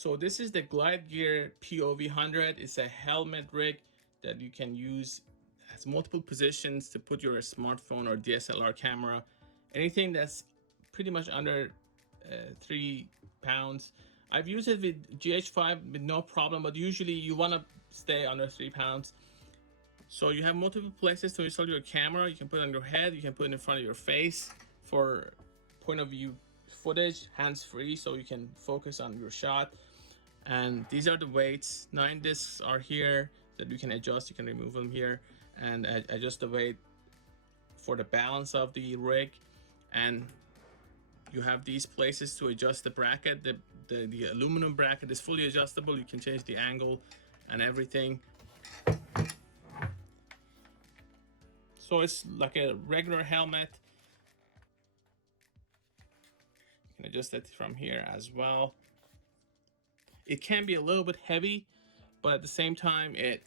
So this is the 𝐒𝐫𝐢𝐻 POV 100. It's a helmet rig that you can use. It has multiple positions to put your smartphone or DSLR camera. Anything that's pretty much under 3 pounds. I've used it with GH5 with no problem, but usually you want to stay under 3 pounds. So you have multiple places to install your camera. You can put it on your head, you can put it in front of your face for point of view footage, hands-free, so you can focus on your shot. And these are the weights. 9 discs are here that you can adjust. You can remove them here and adjust the weight for the balance of the rig. And you have these places to adjust the bracket. The aluminum bracket is fully adjustable. You can change the angle and everything. So it's like a regular helmet. You can adjust it from here as well. It can be a little bit heavy, but at the same time, it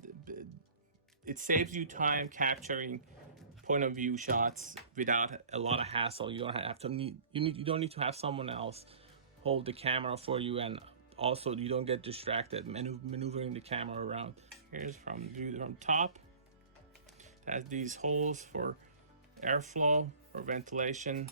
saves you time capturing point of view shots without a lot of hassle. You don't have to you don't need to have someone else hold the camera for you, and also you don't get distracted maneuvering the camera around. Here's from top. It has these holes for airflow or ventilation.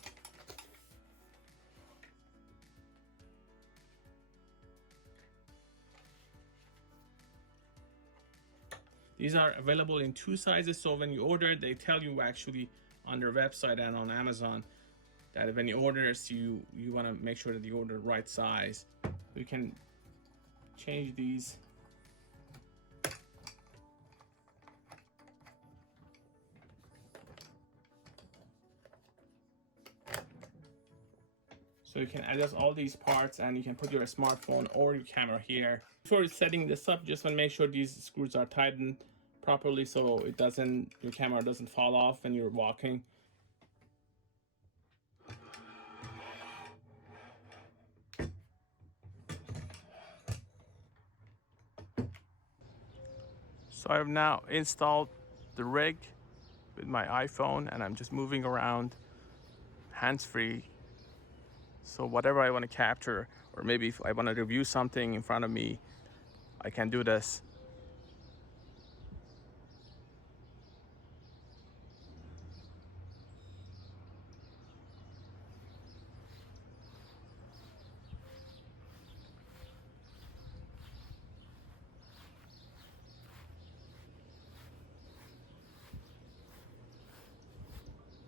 These are available in 2 sizes, so when you order, they tell you actually on their website and on Amazon that when you order this, you want to make sure that you order the right size. You can change these. So you can adjust all these parts and you can put your smartphone or your camera here. Before setting this up, just want to make sure these screws are tightened properly so your camera doesn't fall off when you're walking. So I've now installed the rig with my iPhone and I'm just moving around hands-free. So whatever I want to capture, or maybe if I want to review something in front of me, I can do this.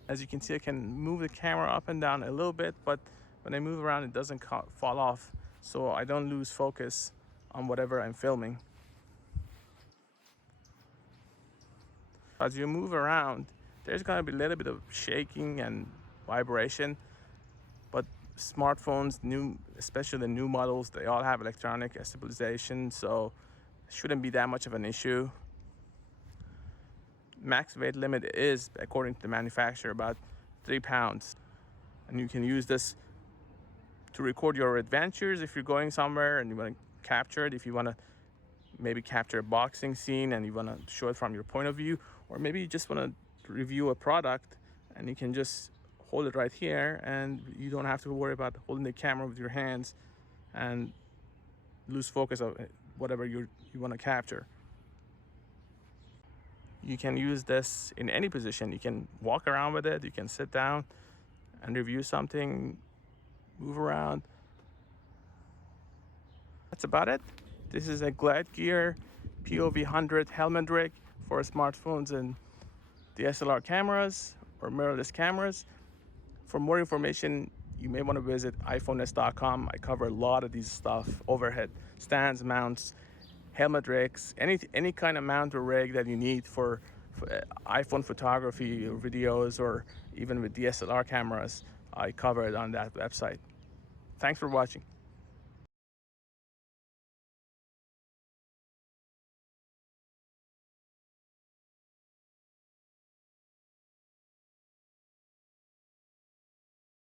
As you can see, I can move the camera up and down a little bit, but when I move around, it doesn't fall off, so I don't lose focus on whatever I'm filming. As you move around, there's gonna be a little bit of shaking and vibration, but smartphones, especially the new models, they all have electronic stabilization, so it shouldn't be that much of an issue. Max weight limit is, according to the manufacturer, about 3 pounds. And you can use this to record your adventures if you're going somewhere and you want to capture it. If you want to maybe capture a boxing scene and you want to show it from your point of view, or maybe you just want to review a product and you can just hold it right here and you don't have to worry about holding the camera with your hands and lose focus of whatever you want to capture. You can use this in any position. You can walk around with it, you can sit down and review something, move around. That's about it. This is a 𝐒𝐫𝐢𝐻 POV 100 helmet rig for smartphones and DSLR cameras or mirrorless cameras. For more information, you may want to visit iPhinders.com. I cover a lot of these stuff: overhead stands, mounts, helmet rigs, any kind of mount or rig that you need for iPhone photography or videos, or even with DSLR cameras. I cover it on that website. Thanks for watching.